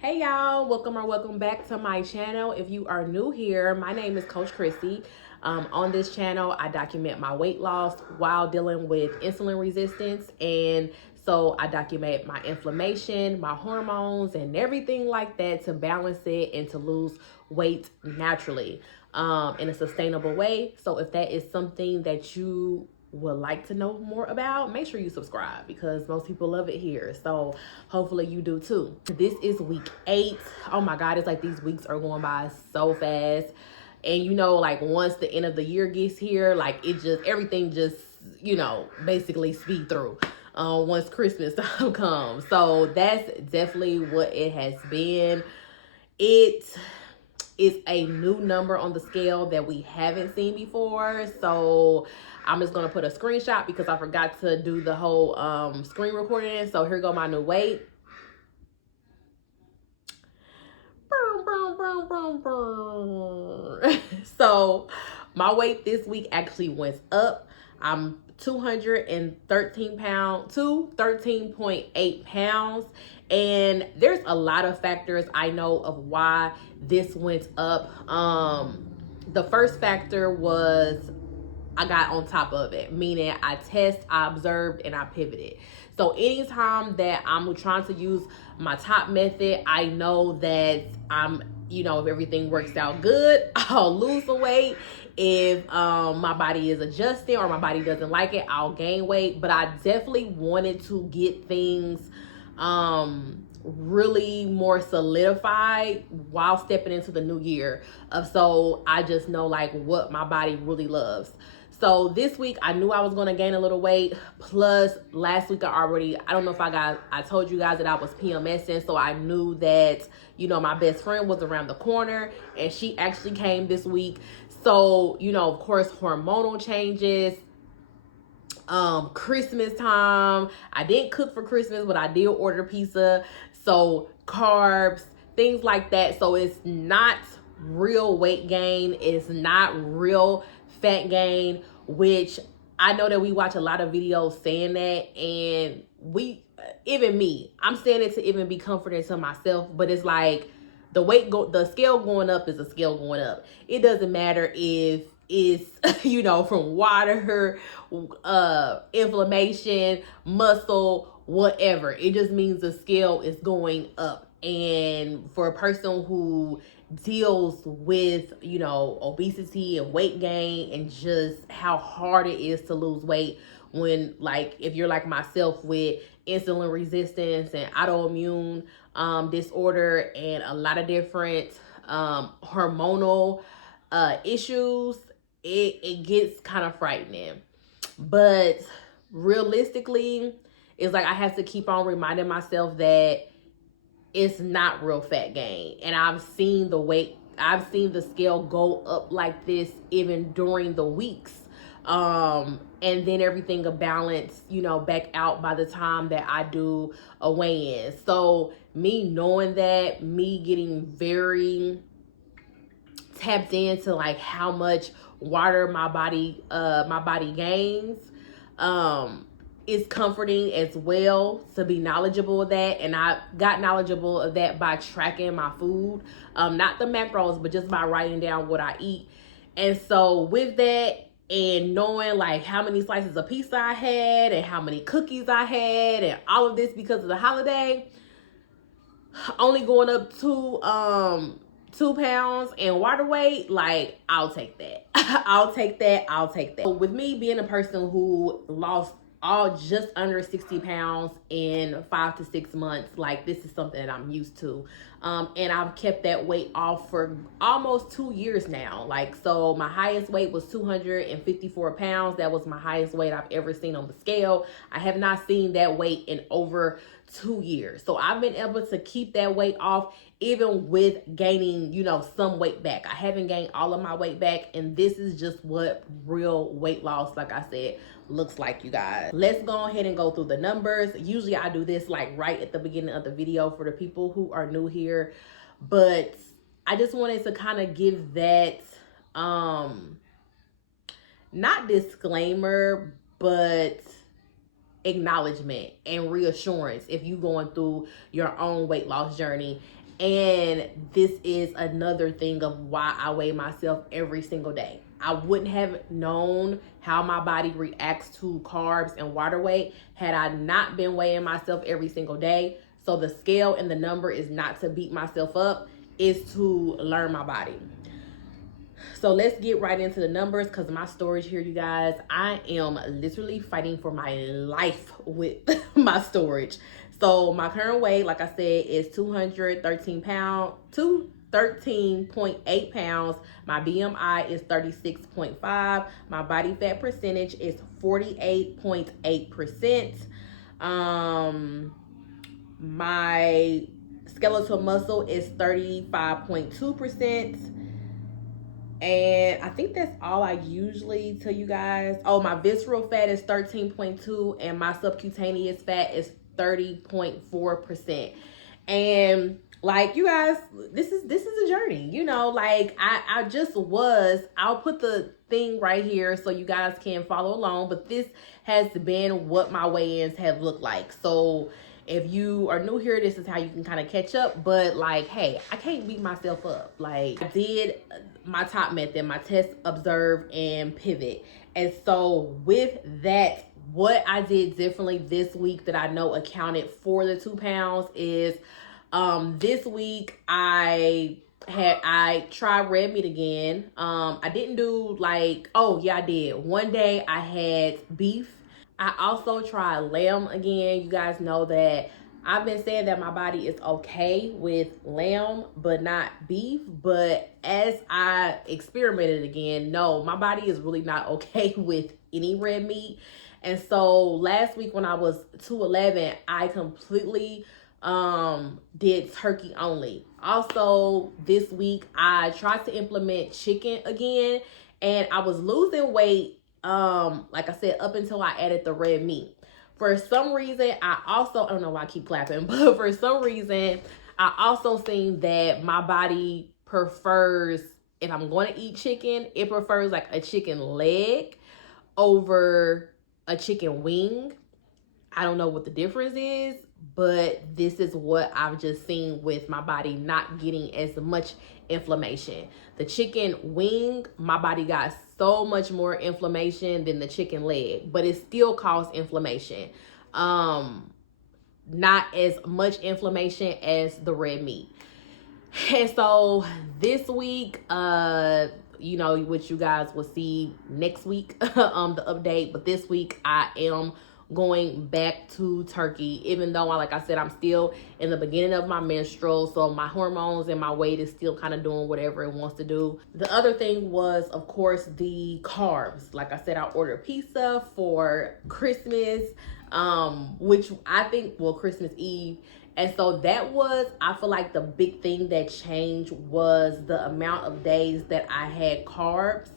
Hey y'all, welcome back to my channel. If you are new here, my name is Coach Chrissy. On this channel, I document my weight loss while dealing with insulin resistance, and so I document my inflammation, my hormones, and everything like that to balance it and to lose weight naturally in a sustainable way. So if that is something that you would like to know more about, make sure you subscribe because most people love it here. So hopefully you do too. This is week 8. Oh my God, it's like these weeks are going by so fast. And like once the end of the year gets here, like everything just, basically speed through once Christmas time comes. So that's definitely what it has been. It is a new number on the scale that we haven't seen before. So I'm just gonna put a screenshot because I forgot to do the whole screen recording. So here go my new weight. So my weight this week actually went up. I'm 213 pounds to 13.8 pounds. And there's a lot of factors I know of why this went up. The first factor was I got on top of it, meaning I observed, and I pivoted. So anytime that I'm trying to use my top method, I know that if everything works out good, I'll lose the weight. If my body is adjusting or my body doesn't like it, I'll gain weight. But I definitely wanted to get things really more solidified while stepping into the new year. So I just know like what my body really loves. So this week I knew I was going to gain a little weight. Plus last week I don't know if I told you guys that I was PMSing. So I knew that, my best friend was around the corner and she actually came this week. So, of course, hormonal changes, Christmas time. I didn't cook for Christmas, but I did order pizza. So carbs, things like that. So it's not real weight gain. It's not real fat gain, which I know that we watch a lot of videos saying that, and even me, I'm saying it to even be comforting to myself, but it's like the scale going up is a scale going up. It doesn't matter if it's from water, inflammation, muscle, whatever. It just means the scale is going up. And for a person who deals with obesity and weight gain and just how hard it is to lose weight, when like if you're like myself with insulin resistance and autoimmune disorder and a lot of different hormonal issues, it gets kind of frightening. But realistically, it's like I have to keep on reminding myself that it's not real fat gain. And I've seen the scale go up like this even during the weeks. And then everything will balance, back out by the time that I do a weigh-in. So me knowing that, me getting very tapped into like how much water my body gains, is comforting as well to be knowledgeable of that. And I got knowledgeable of that by tracking my food, not the macros, but just by writing down what I eat. And so with that, and knowing like how many slices of pizza I had and how many cookies I had and all of this because of the holiday, only going up 2 pounds in water weight, like I'll take that. I'll take that. With me being a person who lost just under 60 pounds in 5 to 6 months, like this is something that I'm used to. And I've kept that weight off for almost 2 years now. Like, so my highest weight was 254 pounds. That was my highest weight I've ever seen on the scale. I have not seen that weight in over 2 years. So I've been able to keep that weight off even with gaining, some weight back. I haven't gained all of my weight back, and this is just what real weight loss, like I said, looks like, you guys. Let's go ahead and go through the numbers. Usually I do this like right at the beginning of the video for the people who are new here, but I just wanted to kind of give that not disclaimer, but acknowledgement and reassurance if you going through your own weight loss journey. And this is another thing of why I weigh myself every single day. I wouldn't have known how my body reacts to carbs and water weight had I not been weighing myself every single day. So the scale and the number is not to beat myself up, is to learn my body. So let's get right into the numbers, because my storage here, you guys, I am literally fighting for my life with my storage. So my current weight, like I said, is 213 pounds, 213.8 pounds. My BMI is 36.5. My body fat percentage is 48.8%. My skeletal muscle is 35.2%. And I think that's all I usually tell you guys. Oh, my visceral fat is 13.2 and my subcutaneous fat is 30.4%. And like, you guys, this is a journey, you know, like I just was, I'll put the thing right here so you guys can follow along, but this has been what my weigh-ins have looked like. So if you are new here, this is how you can kind of catch up. But like, hey, I can't beat myself up. Like, I did my top method, my test, observe, and pivot. And so with that, what I did differently this week that I know accounted for the 2 pounds is this week I tried red meat again. I didn't do like, oh yeah, I did. One day I had beef. I also tried lamb again. You guys know that I've been saying that my body is okay with lamb, but not beef. But as I experimented again, no, my body is really not okay with any red meat. And so last week when I was 211, I completely did turkey only. Also this week I tried to implement chicken again, and I was losing weight, like I said, up until I added the red meat. For some reason, I don't know why I keep clapping, but for some reason, I also seen that my body prefers, if I'm going to eat chicken, it prefers like a chicken leg over a chicken wing. I don't know what the difference is, but this is what I've just seen with my body not getting as much inflammation. The chicken wing, my body got so much more inflammation than the chicken leg, but it still caused inflammation. Not as much inflammation as the red meat. And so this week, you know, which you guys will see next week, the update, but this week I am going back to turkey, even though like I said, I'm still in the beginning of my menstrual, so my hormones and my weight is still kind of doing whatever it wants to do. The other thing was, of course, the carbs. Like I said, I ordered pizza for Christmas, which I think, well, Christmas Eve. And so that was, I feel like the big thing that changed was the amount of days that I had carbs.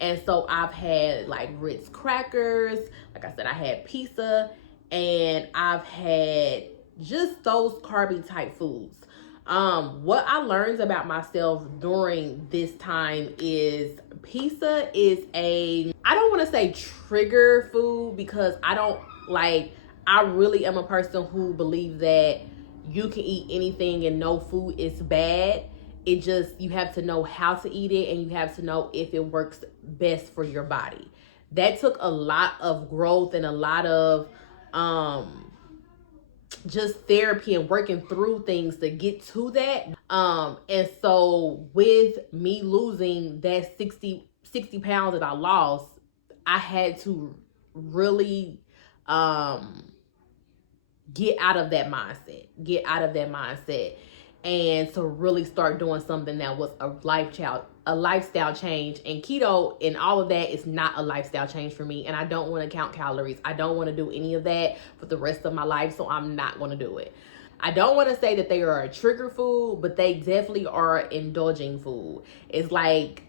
And so I've had like Ritz crackers, like I said, I had pizza, and I've had just those carby type foods. What I learned about myself during this time is pizza is I don't want to say trigger food, because I really am a person who believes that you can eat anything and no food is bad. It just, you have to know how to eat it, and you have to know if it works best for your body. That took a lot of growth and a lot of just therapy and working through things to get to that. And so with me losing that 60 pounds that I lost, I had to really get out of that mindset, and to really start doing something that was a lifestyle change. And keto and all of that is not a lifestyle change for me, and I don't want to count calories. I don't want to do any of that for the rest of my life, so I'm not going to do it. I don't want to say that they are a trigger food, but they definitely are indulging food. It's like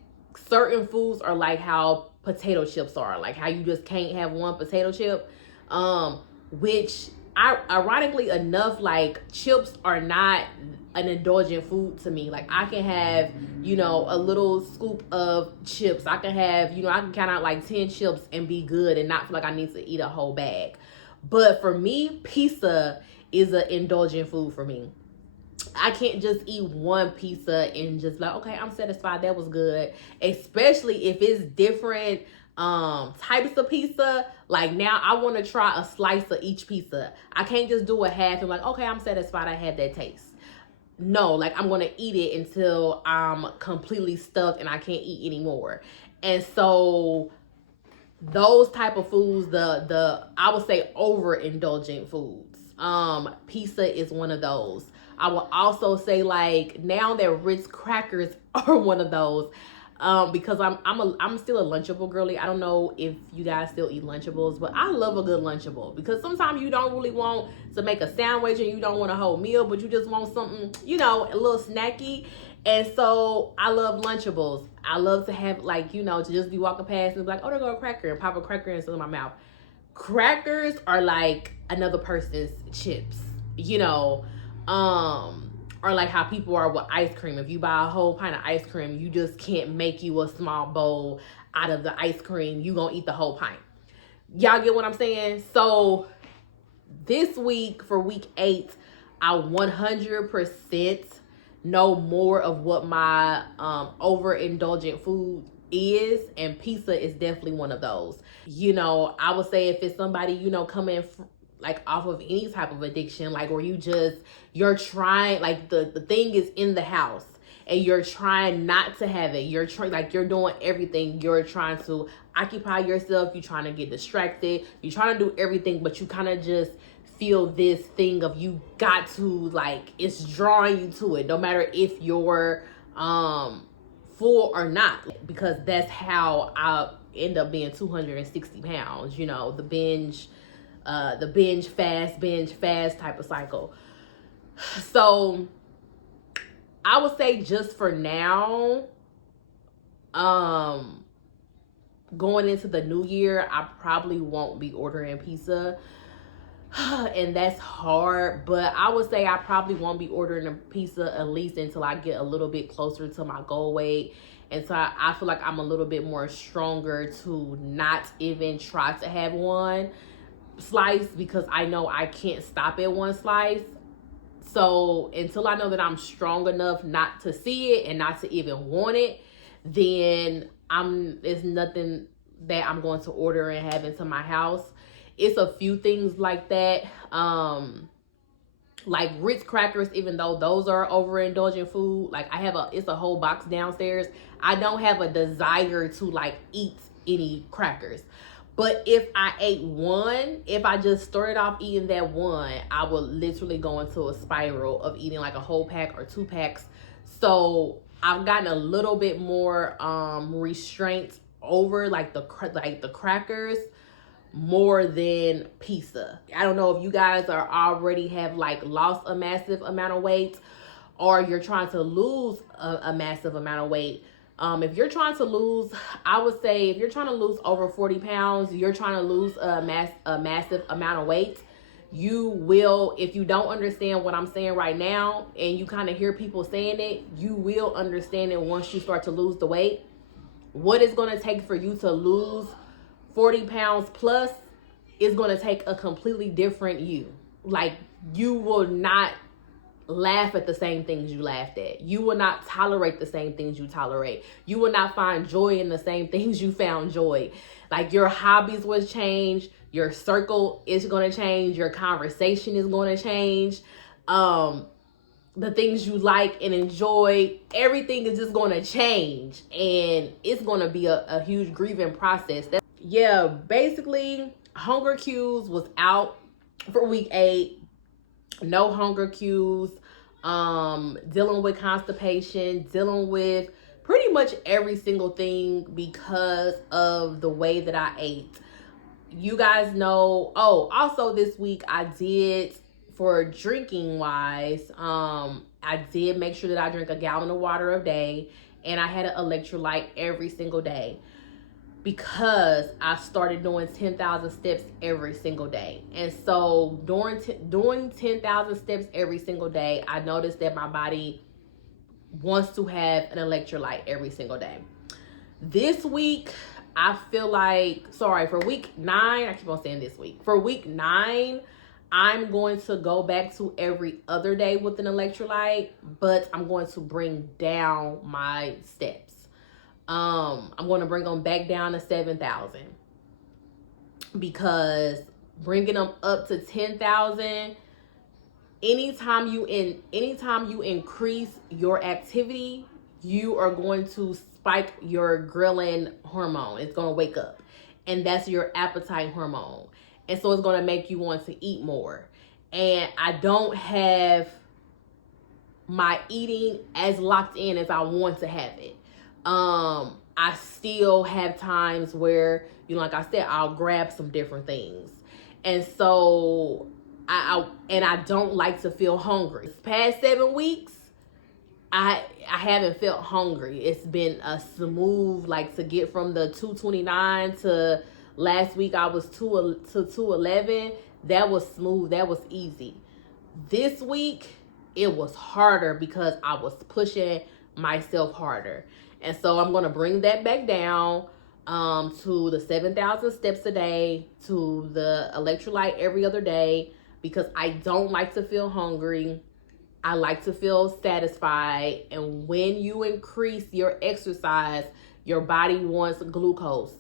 certain foods are like how potato chips are, like how you just can't have one potato chip, which ironically enough, like chips are not an indulgent food to me. Like I can have, you know, a little scoop of chips. I can have, you know, I can count out like 10 chips and be good and not feel like I need to eat a whole bag. But for me, pizza is an indulgent food for me. I can't just eat one pizza and just like, okay, I'm satisfied, that was good. Especially if it's different types of pizza. Like now I want to try a slice of each pizza. I can't just do a half and like, okay, I'm satisfied, I had that taste. No, like I'm gonna eat it until I'm completely stuffed and I can't eat anymore. And so those type of foods, the I would say overindulgent foods. Pizza is one of those. I will also say like now that Ritz crackers are one of those. Because I'm still a Lunchable girly. I don't know if you guys still eat Lunchables, but I love a good Lunchable because sometimes you don't really want to make a sandwich and you don't want a whole meal, but you just want something, you know, a little snacky. And so I love Lunchables. I love to have like, you know, to just be walking past and be like, oh, there go a cracker, and pop a cracker into my mouth. Crackers are like another person's chips, you know. Or like how people are with ice cream. If you buy a whole pint of ice cream, you just can't make you a small bowl out of the ice cream. You gonna eat the whole pint. Y'all get what I'm saying? So this week, for week 8, I 100% know more of what my overindulgent food is, and pizza is definitely one of those. You know, I would say if it's somebody, you know, coming like off of any type of addiction, like where you're trying, like the thing is in the house and you're trying not to have it. You're trying, like you're doing everything. You're trying to occupy yourself. You're trying to get distracted. You're trying to do everything, but you kind of just feel this thing of you got to, like, it's drawing you to it, no matter if you're full or not, because that's how I end up being 260 pounds, you know, the binge fast type of cycle. So I would say just for now, going into the new year, I probably won't be ordering pizza. And that's hard, but I would say I probably won't be ordering a pizza at least until I get a little bit closer to my goal weight. And so I feel like I'm a little bit more stronger to not even try to have one slice, because I know I can't stop at one slice. So until I know that I'm strong enough not to see it and not to even want it, then there's nothing that I'm going to order and have into my house. It's a few things like that. Like Ritz crackers, even though those are overindulgent food, like it's a whole box downstairs. I don't have a desire to like eat any crackers. But if I ate one, if I just started off eating that one, I would literally go into a spiral of eating like a whole pack or 2 packs. So I've gotten a little bit more restraint over like the crackers more than pizza. I don't know if you guys are already have like lost a massive amount of weight, or you're trying to lose a massive amount of weight. If you're trying to lose, I would say if you're trying to lose over 40 pounds, you're trying to lose a massive amount of weight, you will, if you don't understand what I'm saying right now and you kind of hear people saying it, you will understand it once you start to lose the weight. What it's going to take for you to lose 40 pounds plus is going to take a completely different you. Like, you will not laugh at the same things you laughed at. You will not tolerate the same things you tolerate. You will not find joy in the same things you found joy. Like, your hobbies will change. Your circle is going to change. Your conversation is going to change. The things you like and enjoy, everything is just going to change. And it's going to be a huge grieving process. Yeah, basically, hunger cues was out for week 8. No hunger cues. Dealing with constipation, dealing with pretty much every single thing because of the way that I ate. You guys know, also this week I did, for drinking wise, I did make sure that I drink a gallon of water a day, and I had an electrolyte every single day, because I started doing 10,000 steps every single day. And so doing 10,000 steps every single day, I noticed that my body wants to have an electrolyte every single day. This week, I feel like, for week 9, I keep on saying this week. For week 9, I'm going to go back to every other day with an electrolyte, but I'm going to bring down my steps. I'm going to bring them back down to 7,000, because bringing them up to 10,000, anytime you increase your activity, you are going to spike your ghrelin hormone. It's going to wake up, and that's your appetite hormone, and so it's going to make you want to eat more. And I don't have my eating as locked in as I want to have it. I still have times where, like I said, I'll grab some different things, and so I don't like to feel hungry. This past 7 weeks, I haven't felt hungry. It's been a smooth, like, to get from the 229 to last week I was 211. That was smooth. That was easy. This week it was harder because I was pushing myself harder. And so I'm going to bring that back down to the 7,000 steps a day, to the electrolyte every other day, because I don't like to feel hungry. I like to feel satisfied. And when you increase your exercise, your body wants glucose.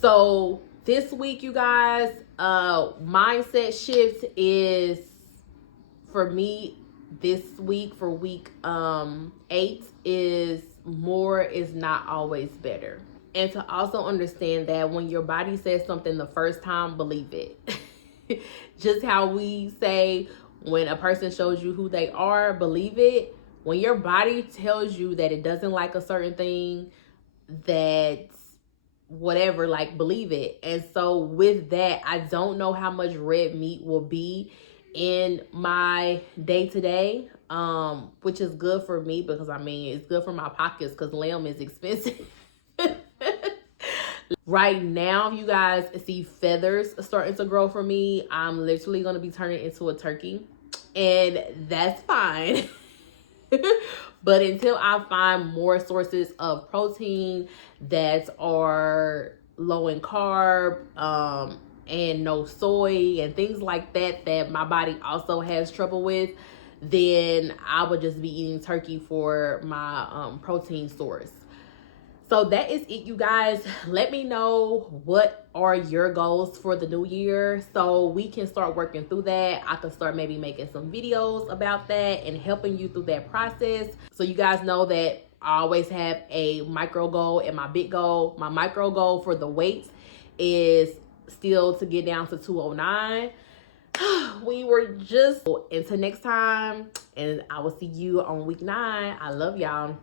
So this week, you guys, mindset shift is, for me, this week, for week 8, is more is not always better. And to also understand that when your body says something the first time, believe it. Just how we say, when a person shows you who they are, believe it. When your body tells you that it doesn't like a certain thing, that whatever, like, believe it. And so with that, I don't know how much red meat will be in my day-to-day, which is good for me, because it's good for my pockets, because lamb is expensive. Right now, you guys see feathers starting to grow for me. I'm literally going to be turning into a turkey, and that's fine. But until I find more sources of protein that are low in carb, and no soy and things like that, that my body also has trouble with, then I would just be eating turkey for my protein source. So that is it, you guys. Let me know, what are your goals for the new year, so we can start working through that. I can start maybe making some videos about that and helping you through that process. So you guys know that I always have a micro goal and my big goal. My micro goal for the weight is still to get down to 209. We were just, until next time, and I will see you on week 9. I love y'all.